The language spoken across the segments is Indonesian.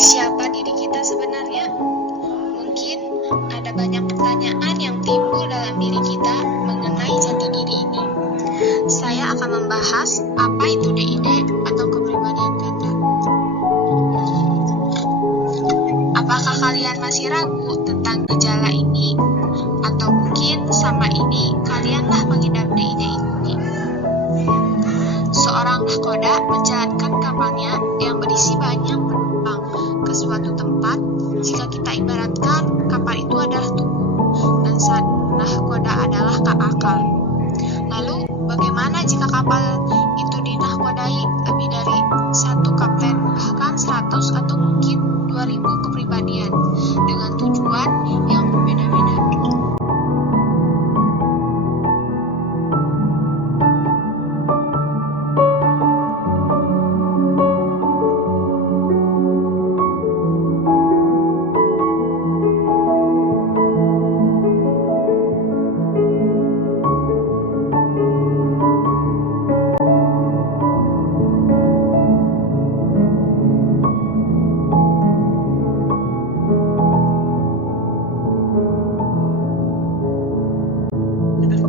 Siapa diri kita sebenarnya? Mungkin ada banyak pertanyaan yang timbul dalam diri kita mengenai jati diri ini. Saya akan membahas apa itu DID atau kepribadian ganda. Apakah kalian masih ragu tentang gejala ini? Atau mungkin sama ini kalianlah mengidap DID ini? Seorang nahkoda menjalankan kapalnya yang berisi banyak penumpang ke suatu tempat. Jika kita ibaratkan kapal itu adalah tubuh dan sang nahkoda adalah akal. Lalu bagaimana jika kapal itu dinahkodai lebih dari satu kapten, bahkan 100 atau mungkin 2000 kepribadian dengan tujuan yang berbeda-beda?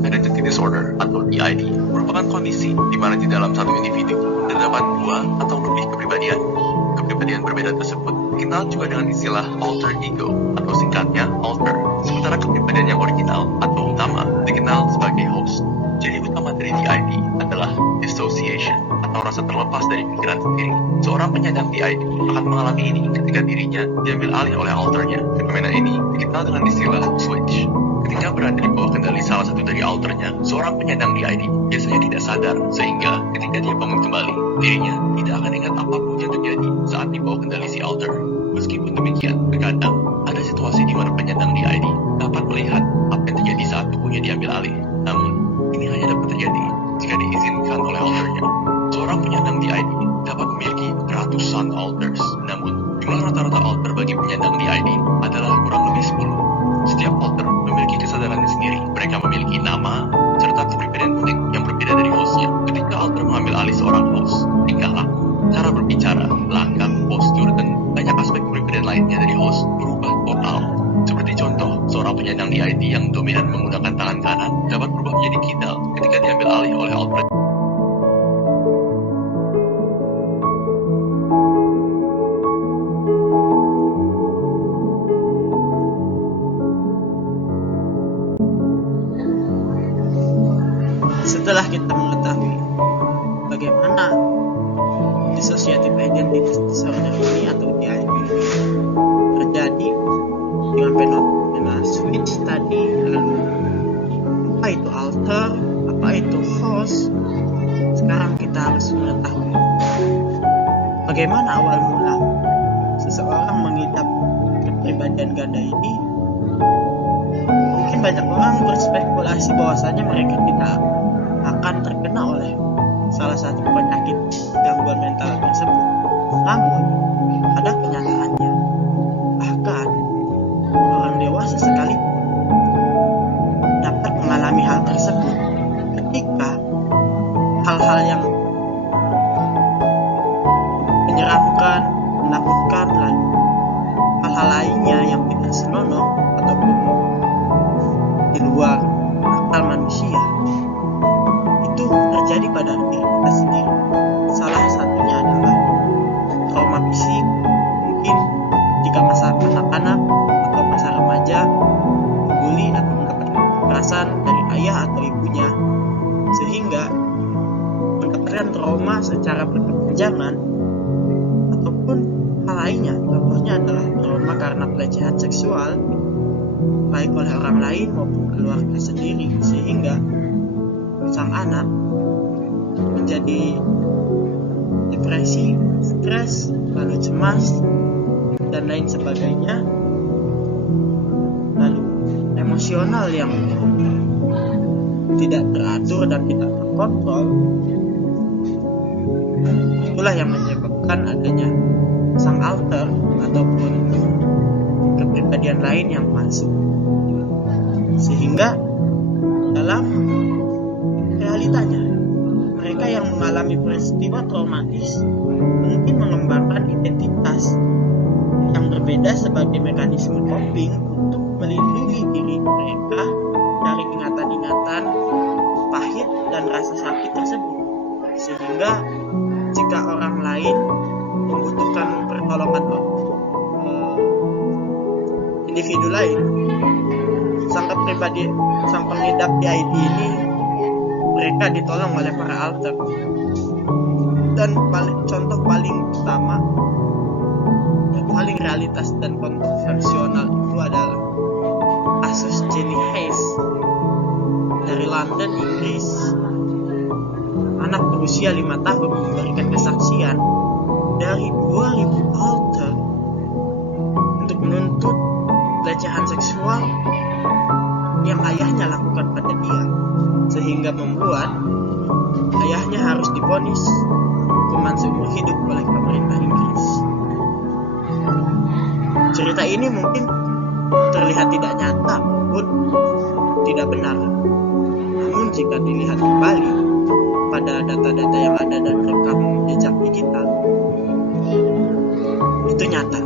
Identity disorder atau DID merupakan kondisi di mana di dalam satu individu terdapat dua atau lebih kepribadian. Kepribadian berbeda tersebut dikenal juga dengan istilah alter ego atau singkatnya alter. Sementara kepribadian yang original atau utama dikenal sebagai host. Ciri utama dari DID adalah dissociation atau rasa terlepas dari pikiran sendiri. Seorang penyandang DID akan mengalami ini ketika dirinya diambil alih oleh alternya. Fenomena ini dikenal dengan istilah switch. Ketika berada di bawah kendali salah satu dari alternya, seorang penyandang DID biasanya tidak sadar, sehingga ketika dia bangun kembali, dirinya tidak akan ingat apapun yang terjadi saat di bawah kendali si alter. Meskipun demikian, terkadang ada situasi di mana penyandang DID dapat melihat apa yang terjadi saat tubuhnya diambil alih. Namun, ini hanya dapat terjadi jika diizinkan oleh alternya. Seorang penyandang DID dapat memiliki ratusan alters, namun jumlah rata-rata alter bagi penyandang DID adalah kurang lebih 10. Setiap alter memiliki kesadarannya sendiri. Mereka memiliki nama serta kepribadian unik yang berbeda dari hostnya. Ketika alter mengambil alih seorang host, tingkah laku, cara berbicara, langkah, postur, dan banyak aspek kepribadian lainnya dari host berubah total. Seperti contoh, seorang penyandang DID yang dominan menggunakan tangan kanan dapat berubah menjadi kidal ketika diambil alih oleh alter. Setelah kita mengetahui bagaimana dissociative identity disorder ini atau DID terjadi dengan fenomena switch tadi, lalu apa itu alter, apa itu host, sekarang kita harus mengetahui bagaimana awal mula seseorang mengidap kepribadian ganda ini. Mungkin banyak orang berspekulasi bahwasanya mereka tidak akan terkena oleh salah satu penyakit gangguan mental tersebut. Namun, pada kenyataannya, bahkan orang dewasa sekalipun dapat mengalami hal tersebut ketika hal-hal yang menyeramkan, menakutkan, lalu hal-hal lainnya yang tidak senonoh ataupun di luar akal manusia itu terjadi pada diri kita sendiri. Salah satunya adalah trauma fisik, mungkin jika masa kanak-kanak atau masa remaja dibully atau mendapat kekerasan dari ayah atau ibunya, sehingga mendapatkan trauma secara berkepanjangan, ataupun hal lainnya. Contohnya adalah trauma karena pelecehan seksual baik oleh orang lain maupun keluarga sendiri, sehingga sang anak menjadi depresi, stres, lalu cemas, dan lain sebagainya. Lalu emosional yang tidak teratur dan tidak terkontrol, itulah yang menyebabkan adanya sang alter ataupun kepribadian lain yang masuk, sehingga dalam realitanya mereka yang mengalami peristiwa traumatis mungkin mengembangkan identitas yang berbeda sebagai mekanisme coping untuk melindungi diri mereka dari ingatan-ingatan pahit dan rasa sakit tersebut. Sehingga jika orang lain membutuhkan pertolongan individu lain, sang pengidap PID ini mereka ditolong oleh para alter. Dan contoh paling utama, paling realitas dan konvensional itu adalah kasus Jenny Hayes dari London, Inggris. Anak berusia 5 tahun memberikan kesaksian dari 2000 alter untuk menuntut pelecehan seksual yang ayahnya lakukan pada dia, sehingga membuat ayahnya harus divonis hukuman seumur hidup oleh pemerintah Inggris. Cerita ini mungkin terlihat tidak nyata pun tidak benar, namun jika dilihat kembali pada data-data yang ada dan rekam jejak digital, itu nyata.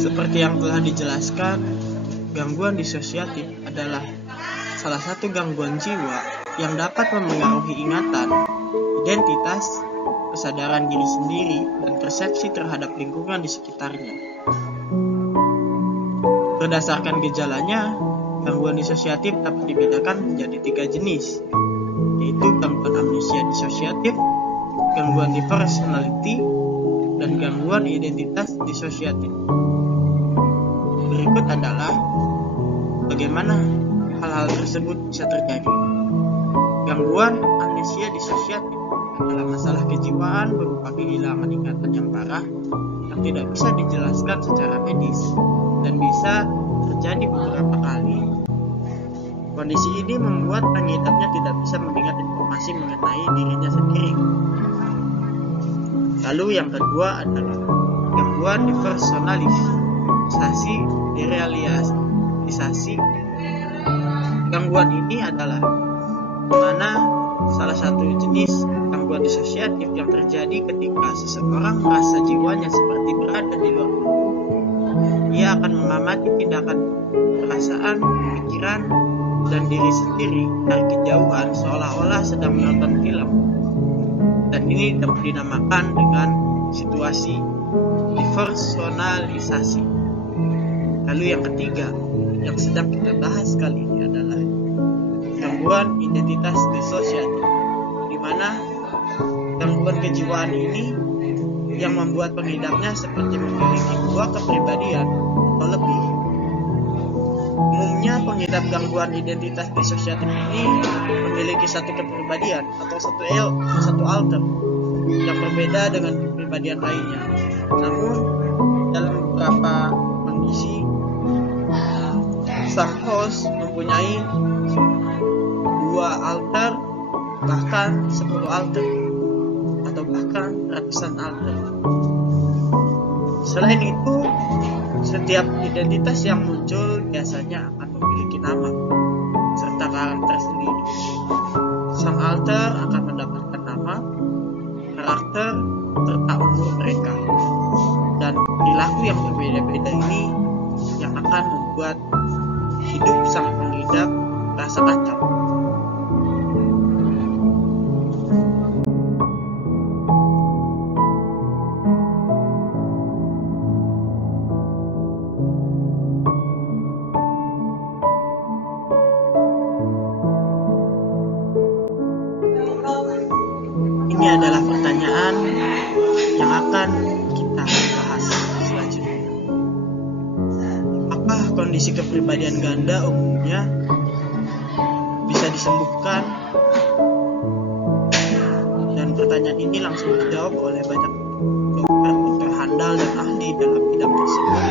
Seperti yang telah dijelaskan, gangguan disosiatif adalah salah satu gangguan jiwa yang dapat memengaruhi ingatan, identitas, kesadaran diri sendiri, dan persepsi terhadap lingkungan di sekitarnya. Berdasarkan gejalanya, gangguan disosiatif dapat dibedakan menjadi 3 jenis, yaitu gangguan amnesia disosiatif, gangguan personality, dan gangguan identitas disosiatif. Berikut adalah bagaimana hal-hal tersebut bisa terjadi. Gangguan amnesia disosiatif adalah masalah kejiwaan berupa kehilangan ingatan yang parah yang tidak bisa dijelaskan secara medis dan bisa terjadi beberapa kali. Kondisi ini membuat pengidapnya tidak bisa mengingat informasi mengenai dirinya sendiri. Lalu yang kedua adalah gangguan depersonalisasi derealisasi. Gangguan ini adalah di mana salah satu jenis gangguan disosiatif yang terjadi ketika seseorang merasa jiwanya seperti berada di luar tubuh. Ia akan mengamati tindakan, perasaan, pikiran, dan diri sendiri dari kejauhan seolah-olah sedang menonton film. Dan ini dapat dinamakan dengan situasi depersonalisasi. Lalu yang ketiga, yang sedang kita bahas kali ini adalah gangguan identitas disosiatif, di mana gangguan kejiwaan ini yang membuat pengidapnya seperti memiliki 2 kepribadian atau lebih. Umumnya pengidap gangguan identitas disosiatif ini memiliki 1 kepribadian atau satu alter yang berbeda dengan kepribadian lainnya. Namun dalam beberapa kondisi sang host mempunyai 2 alter, bahkan 10 alter, atau bahkan ratusan alter. Selain itu, setiap identitas yang muncul biasanya akan memiliki nama serta karakter sendiri. Sang alter akan mendapatkan nama, karakter, serta umur mereka. Dan perilaku yang berbeda-beda ini yang akan membuat hidup sang pengidap rasa kacau. Ini adalah pertanyaan yang akan kita bahas selanjutnya. Apakah kondisi kepribadian ganda umumnya bisa disembuhkan? Dan pertanyaan ini langsung dijawab oleh banyak dokter handal dan ahli dalam bidang tersebut,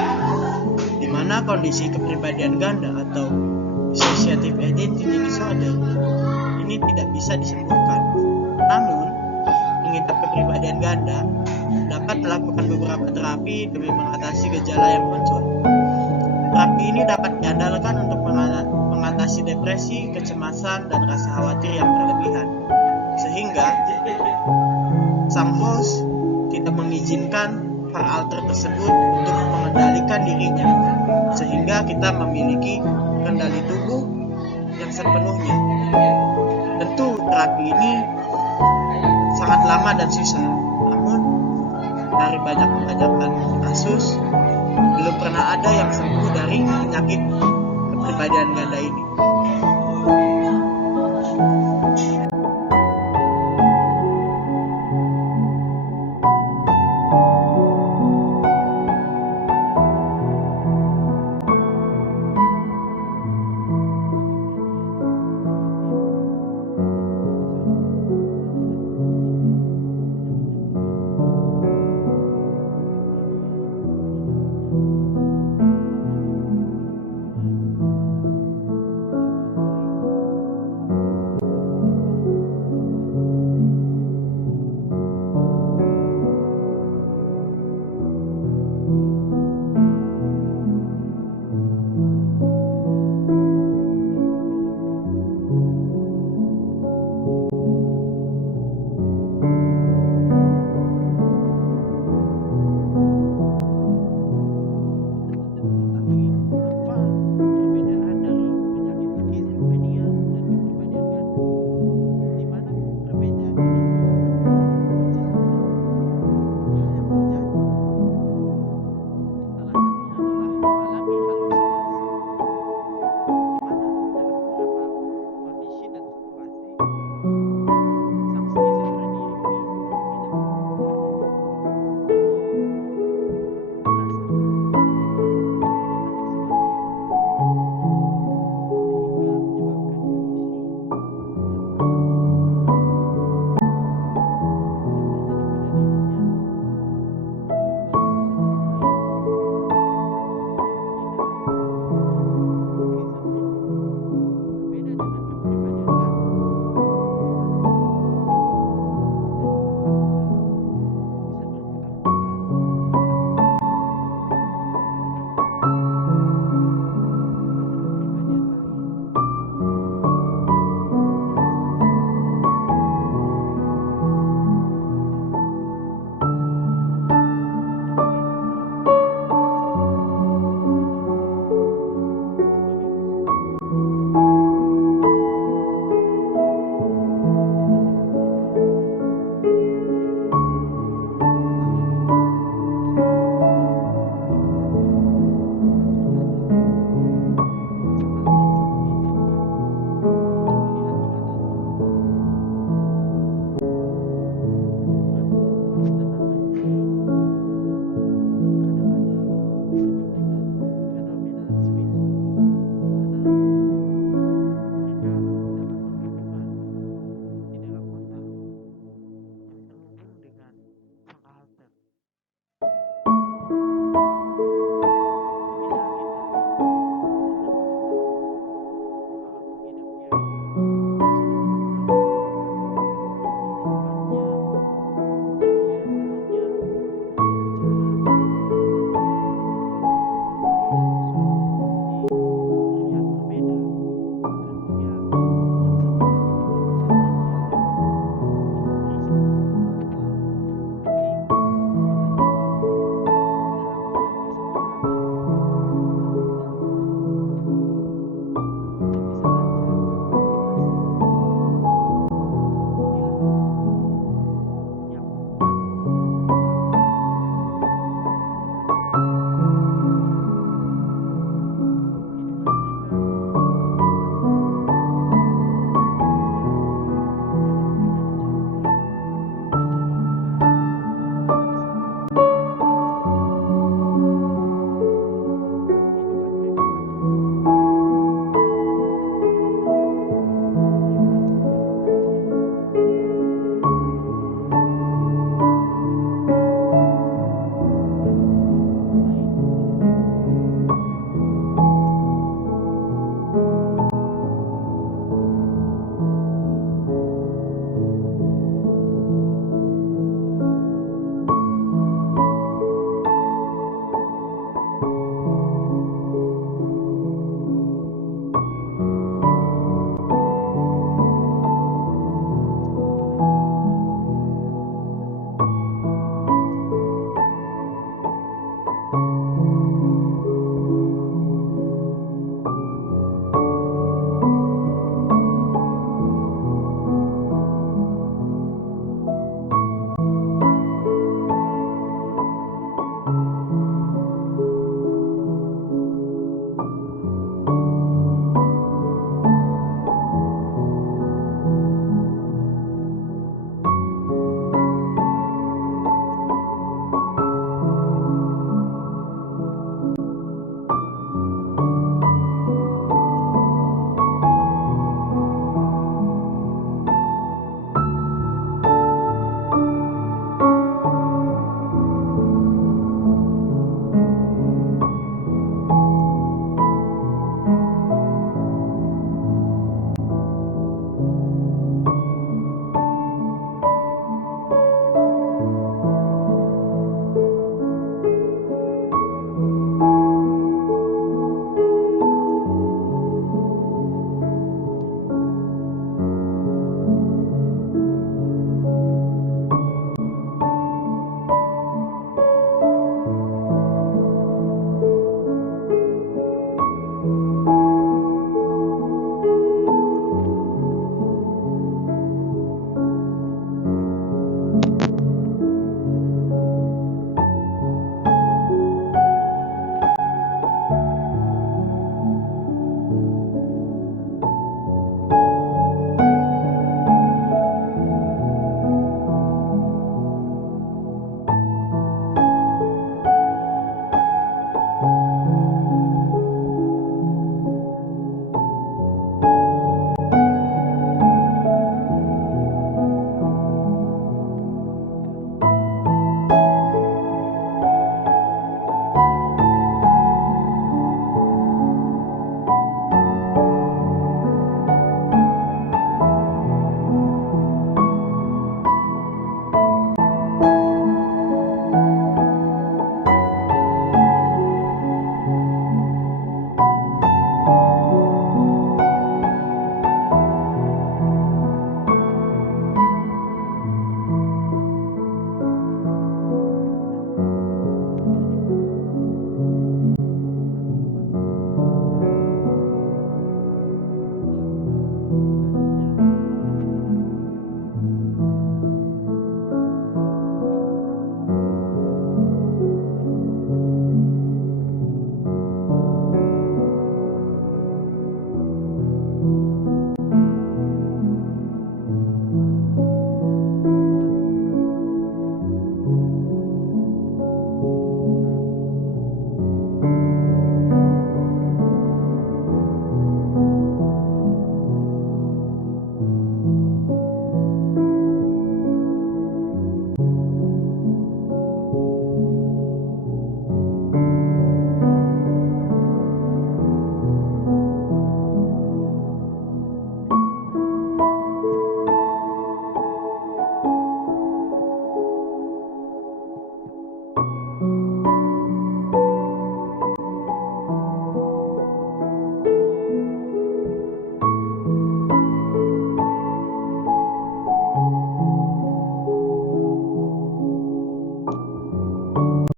di mana kondisi kepribadian ganda atau dissociative identity disorder ini tidak bisa disembuhkan. Namun, mengidap kepribadian ganda dapat melakukan beberapa terapi demi mengatasi gejala yang muncul. Terapi ini dapat diandalkan untuk mengatasi depresi, kecemasan, dan rasa khawatir yang berlebihan, sehingga sang host tidak mengizinkan para alter tersebut untuk mengendalikan dirinya, sehingga kita memiliki kendali tubuh yang sepenuhnya. Tentu terapi ini sangat lama dan susah, namun dari banyak kebanyakan kasus belum pernah ada yang sembuh dari penyakit kepribadian ganda ini.